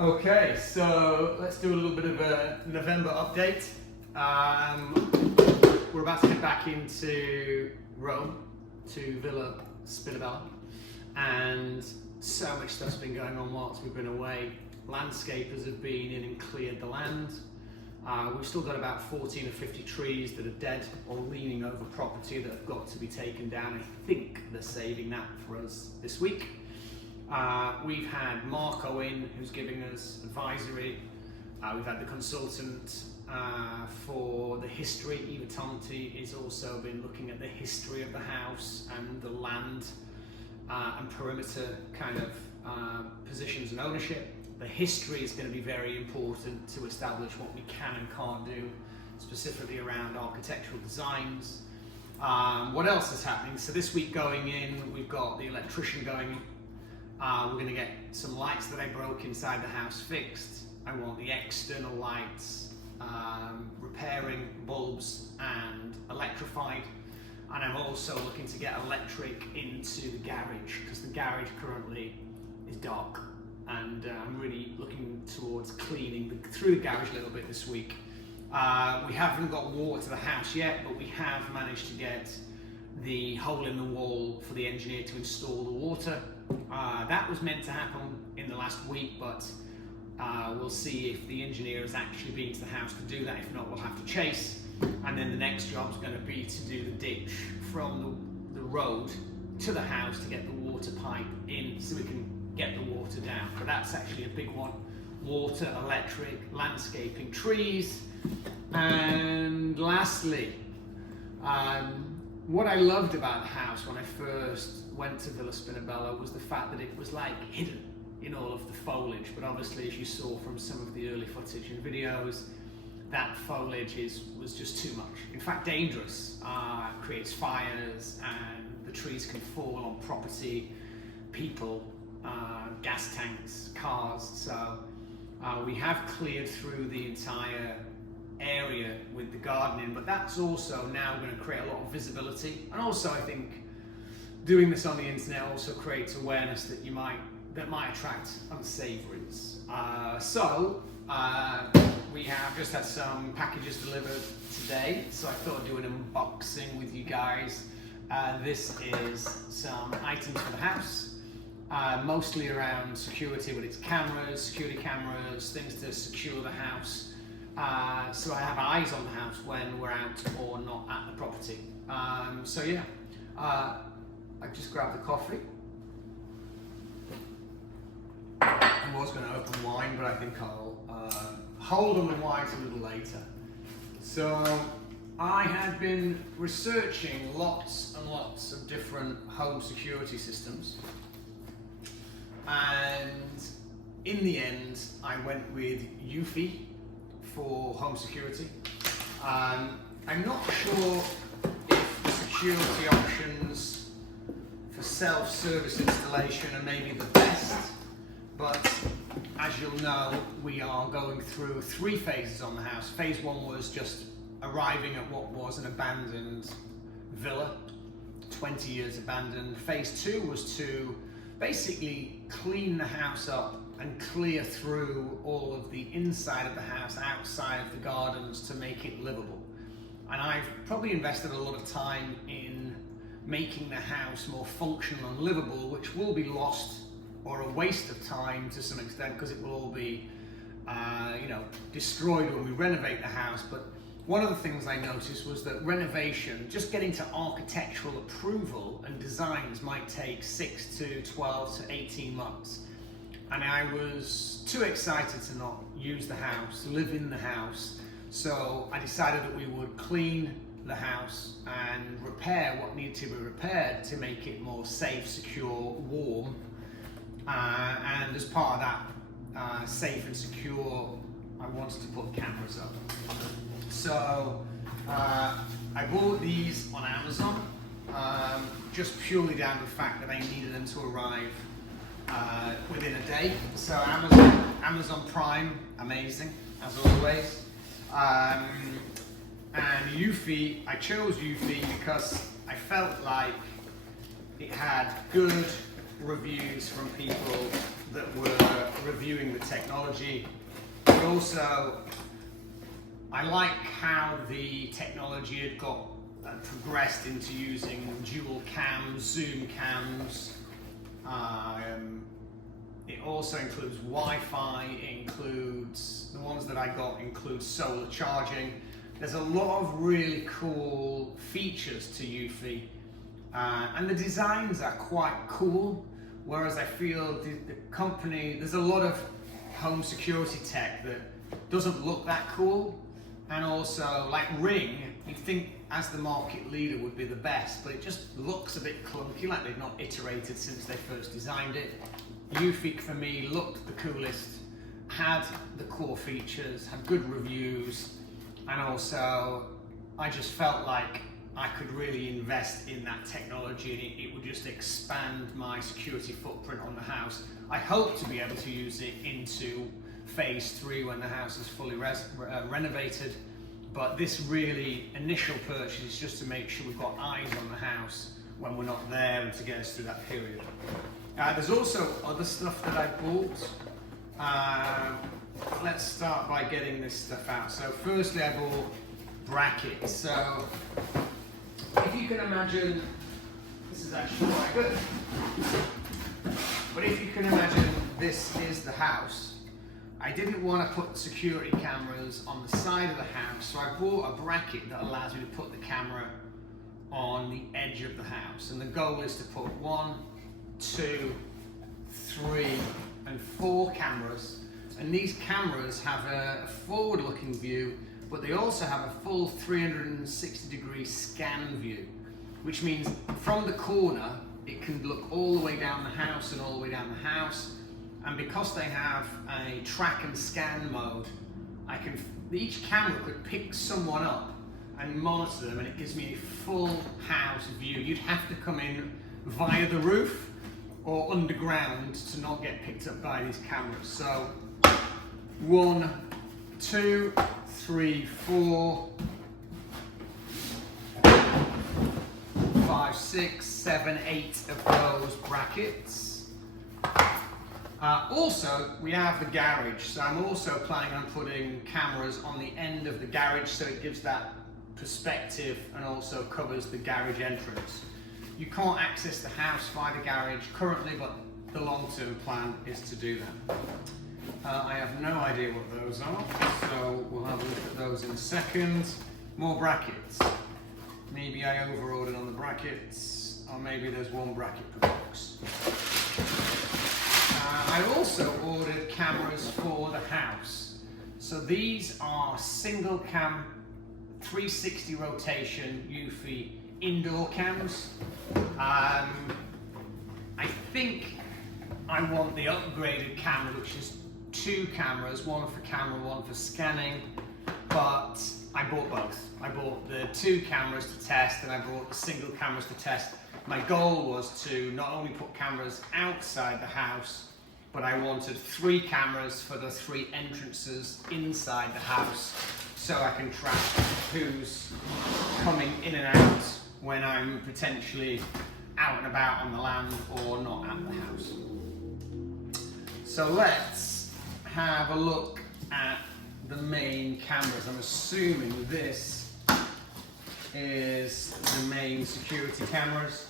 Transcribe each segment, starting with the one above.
Okay, so let's do a little bit of a November update. We're about to head back into Rome to Villa Spinabella, and so much stuff's been going on whilst we've been away. Landscapers have been in and cleared the land. We've still got about 14 or 50 trees that are dead or leaning over property that have got to be taken down. I think they're saving that for us this week. We've had Marco in, who's giving us advisory. We've had the consultant for the history. Eva Tonti has also been looking at the history of the house and the land and perimeter kind of positions and ownership. The history is going to be very important to establish what we can and can't do, specifically around architectural designs. What else is happening? So this week going in, we've got the electrician going in. We're going to get some lights that I broke inside the house fixed. I want the external lights, repairing bulbs and electrified. And I'm also looking to get electric into the garage, because the garage currently is dark. And I'm really looking towards cleaning through the garage a little bit this week. We haven't got water to the house yet, but we have managed to get the hole in the wall for the engineer to install the water. That was meant to happen in the last week, but we'll see if the engineer has actually been to the house to do that. If not, we'll have to chase. And then the next job is going to be to do the ditch from the road to the house to get the water pipe in so we can get the water down. But that's actually a big one. Water, electric, landscaping, trees. And lastly, what I loved about the house when I first went to Villa Spinabella was the fact that it was like hidden in all of the foliage. But obviously, as you saw from some of the early footage and videos, that foliage was just too much. In fact, dangerous. Creates fires, and the trees can fall on property, people, gas tanks, cars. So we have cleared through the entire area with the gardening, but that's also now going to create a lot of visibility. And also, I think doing this on the internet also creates awareness that that might attract unsavories. We have just had some packages delivered today, so I thought I'd do an unboxing with you guys. This is some items for the house, mostly around security, but it's cameras, security cameras, things to secure the house. So I have eyes on the house when we're out or not at the property. I just grabbed the coffee. I was going to open wine, but I think I'll hold on the wine a little later. So I had been researching lots and lots of different home security systems, and in the end I went with Eufy for home security. I'm not sure if the security options for self-service installation are maybe the best, but as you'll know, we are going through 3 phases on the house. Phase 1 was just arriving at what was an abandoned villa, 20 years abandoned. Phase 2 was to basically clean the house up and clear through all of the inside of the house, outside of the gardens, to make it livable. And I've probably invested a lot of time in making the house more functional and livable, which will be lost or a waste of time to some extent, because it will all be destroyed when we renovate the house. But one of the things I noticed was that renovation, just getting to architectural approval and designs, might take 6 to 12 to 18 months. And I was too excited to not use the house, live in the house. So I decided that we would clean the house and repair what needed to be repaired to make it more safe, secure, warm. And as part of that, safe and secure, I wanted to put cameras up. So I bought these on Amazon, just purely down to the fact that I needed them to arrive within a day. So Amazon Prime, amazing as always. And Eufy, I chose Eufy because I felt like it had good reviews from people that were reviewing reviewing the technology, but also I like how the technology had got progressed into using dual cams, zoom cams. It also includes Wi-Fi, it includes, the ones that I got include solar charging. There's a lot of really cool features to Eufy, and the designs are quite cool, whereas I feel the company, there's a lot of home security tech that doesn't look that cool, and also like Ring, you'd think as the market leader would be the best, but it just looks a bit clunky, like they've not iterated since they first designed it. Eufy for me looked the coolest, had the core features, had good reviews, and also I just felt like I could really invest in that technology, and it would just expand my security footprint on the house. I hope to be able to use it into phase 3 when the house is fully renovated, but this really initial purchase is just to make sure we've got eyes on the house when we're not there and to get us through that period. There's also other stuff that I bought. Let's start by getting this stuff out. So firstly I bought brackets. So if you can imagine, this is actually quite good, but if you can imagine this is the house, I didn't want to put security cameras on the side of the house, so I bought a bracket that allows me to put the camera on the edge of the house, and the goal is to put 1, 2, 3 and 4 cameras, and these cameras have a forward-looking view, but they also have a full 360-degree scan view, which means from the corner it can look all the way down the house and all the way down the house. And because they have a track and scan mode, each camera could pick someone up and monitor them, and it gives me a full house view. You'd have to come in via the roof or underground to not get picked up by these cameras. So 1, 2, 3, 4, 5, 6, 7, 8 of those brackets. Also, we have the garage, so I'm also planning on putting cameras on the end of the garage so it gives that perspective and also covers the garage entrance. You can't access the house via the garage currently, but the long-term plan is to do that. I have no idea what those are, so we'll have a look at those in a second. More brackets. Maybe I over-ordered on the brackets, or maybe there's one bracket per box. I also ordered cameras for the house. So these are single cam 360 rotation Eufy indoor cams. I think I want the upgraded camera, which is 2 cameras, one for camera, one for scanning, but I bought both. I bought the 2 cameras to test and I bought the single cameras to test. My goal was to not only put cameras outside the house, but I wanted 3 cameras for the 3 entrances inside the house, so I can track who's coming in and out when I'm potentially out and about on the land or not at the house. So let's have a look at the main cameras. I'm assuming this is the main security cameras.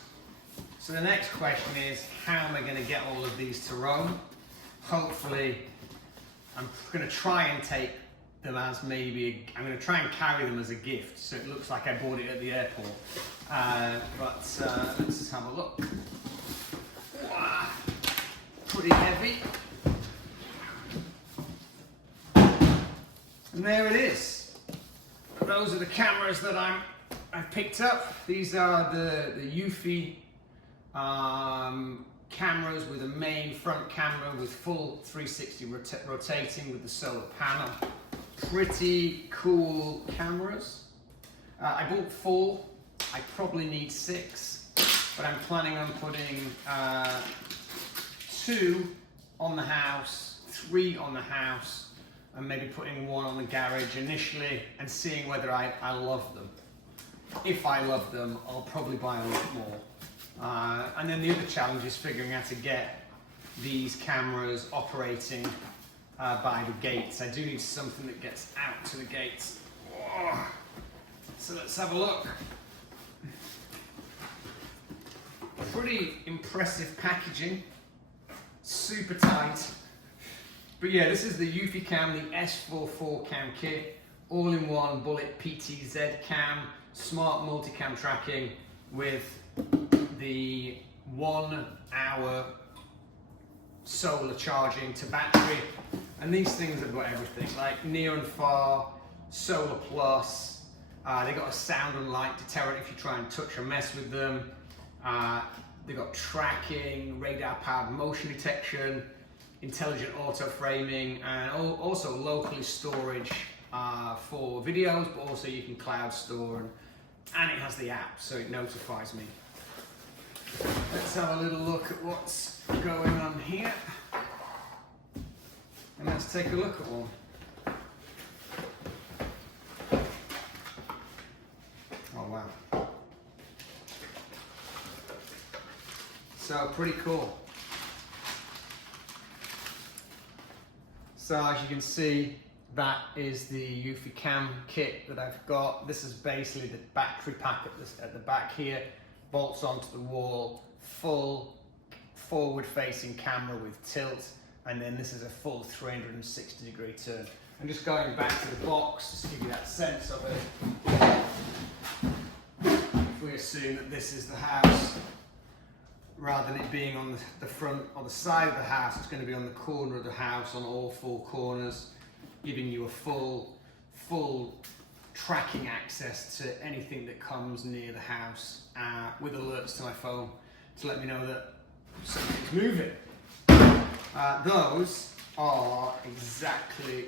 So the next question is, how am I going to get all of these to roam? Hopefully, I'm going to try and take them as I'm going to try and carry them as a gift, so it looks like I bought it at the airport. Let's just have a look. Wow, pretty heavy. And there it is. Those are the cameras that I've picked up. These are the Eufy cameras with a main front camera with full 360 rotating with the solar panel. Pretty cool cameras. I bought 4. I probably need 6, but I'm planning on putting 2 on the house, 3 on the house, and maybe putting 1 on the garage initially and seeing whether I love them. If I love them, I'll probably buy a lot more. And then the other challenge is figuring out how to get these cameras operating by the gates. I do need something that gets out to the gates. Oh. So let's have a look. Pretty impressive packaging, super tight. But yeah, this is the Eufy cam, the S4 4-cam kit, all-in-one bullet PTZ cam, smart multicam tracking with the 1 hour solar charging to battery. And these things have got everything, like near and far, solar plus, they've got a sound and light deterrent if you try and touch or mess with them. They've got tracking, radar-powered motion detection, intelligent auto framing, and also locally storage for videos, but also you can cloud store, and it has the app, so it notifies me. Let's have a little look at what's going on here, and let's take a look at one. Oh wow. So pretty cool. So as you can see, that is the Eufy cam kit that I've got. This is basically the battery pack at the back here, bolts onto the wall, full forward-facing camera with tilt, and then this is a full 360-degree turn. I'm just going back to the box just to give you that sense of it. If we assume that this is the house, rather than it being on the front or the side of the house, it's going to be on the corner of the house, on all 4 corners, giving you a full tracking access to anything that comes near the house, with alerts to my phone to let me know that something's moving. Those are exactly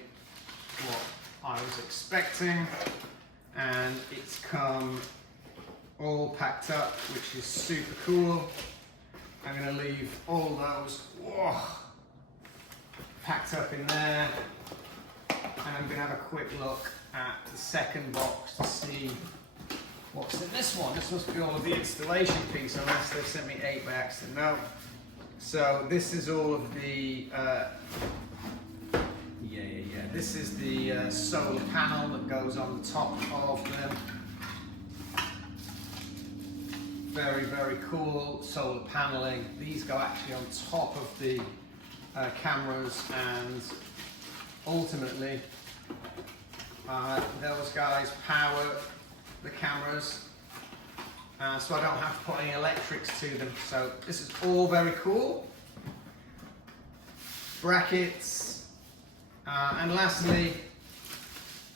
what I was expecting, and it's come all packed up, which is super cool. I'm going to leave all those packed up in there, and I'm going to have a quick look at the second box to see what's in this one. This must be all of the installation piece, unless they've sent me 8 by accident. No. So this is all of the this is the solar panel that goes on the top of them. Very, very cool solar paneling. These go actually on top of the cameras, and ultimately those guys power the cameras, so I don't have to put any electrics to them. So this is all very cool. Brackets, and lastly,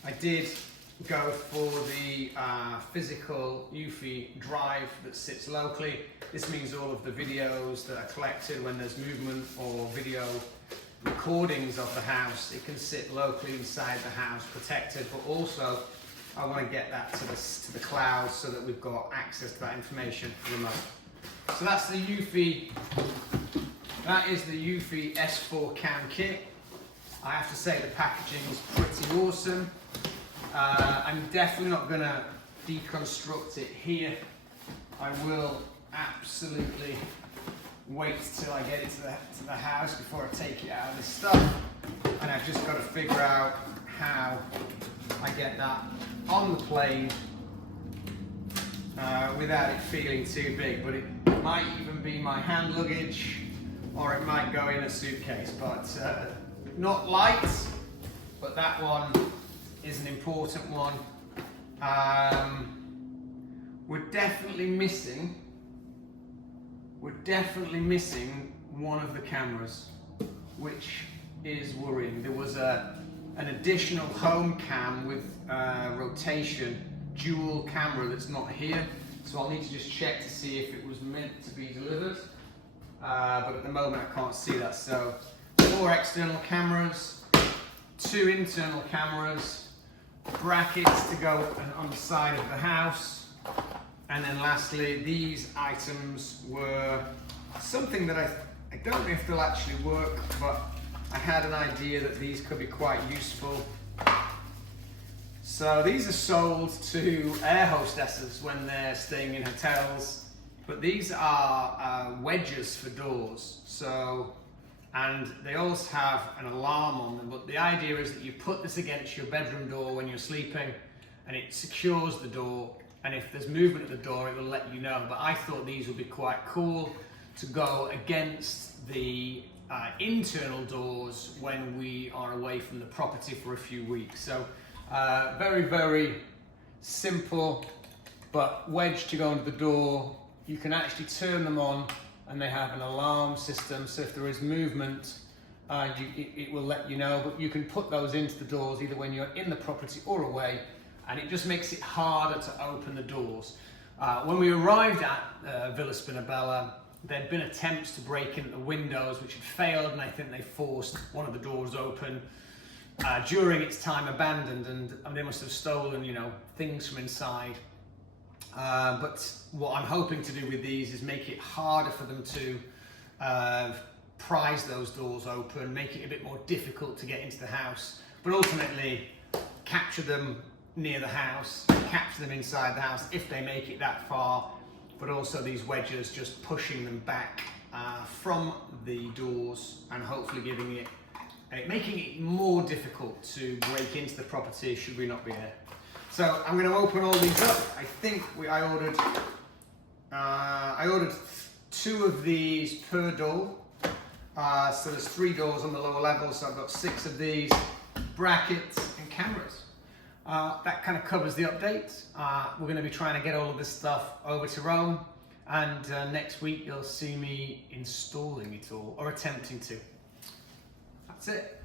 I did go for the physical Eufy drive that sits locally. This means all of the videos that are collected when there's movement or video recordings of the house, it can sit locally inside the house, protected, but also I want to get that to the cloud so that we've got access to that information remote. So that's the Eufy, that is the Eufy S4 cam kit. I have to say the packaging is pretty awesome. I'm definitely not going to deconstruct it here. I will absolutely wait till I get it to the house before I take it out of this stuff. And I've just got to figure out how I get that on the plane without it feeling too big. But it might even be my hand luggage, or it might go in a suitcase. But not light, but that one is an important one. We're definitely missing one of the cameras, which is worrying. There was an additional home cam with rotation, dual camera that's not here, so I'll need to just check to see if it was meant to be delivered, but at the moment I can't see that. So 4 external cameras, 2 internal cameras, brackets to go on the side of the house, and then lastly these items were something that I don't know if they'll actually work, but I had an idea that these could be quite useful. So these are sold to air hostesses when they're staying in hotels, but these are wedges for doors. So and they also have an alarm on them, but the idea is that you put this against your bedroom door when you're sleeping and it secures the door, and if there's movement at the door it will let you know. But I thought these would be quite cool to go against the internal doors when we are away from the property for a few weeks. So very, very simple, but wedge to go under the door. You can actually turn them on and they have an alarm system, so if there is movement it will let you know. But you can put those into the doors either when you're in the property or away, and it just makes it harder to open the doors. When we arrived at Villa Spinabella, there'd been attempts to break into the windows which had failed, and I think they forced one of the doors open during its time abandoned, and they must have stolen, you know, things from inside. But what I'm hoping to do with these is make it harder for them to prise those doors open, make it a bit more difficult to get into the house, but ultimately capture them near the house, capture them inside the house if they make it that far, but also these wedges just pushing them back from the doors and hopefully giving it, making it more difficult to break into the property should we not be there. So I'm going to open all these up. I think I ordered 2 of these per door. So there's 3 doors on the lower level, so I've got 6 of these, brackets and cameras. That kind of covers the update. We're going to be trying to get all of this stuff over to Rome, and next week you'll see me installing it all, or attempting to. That's it.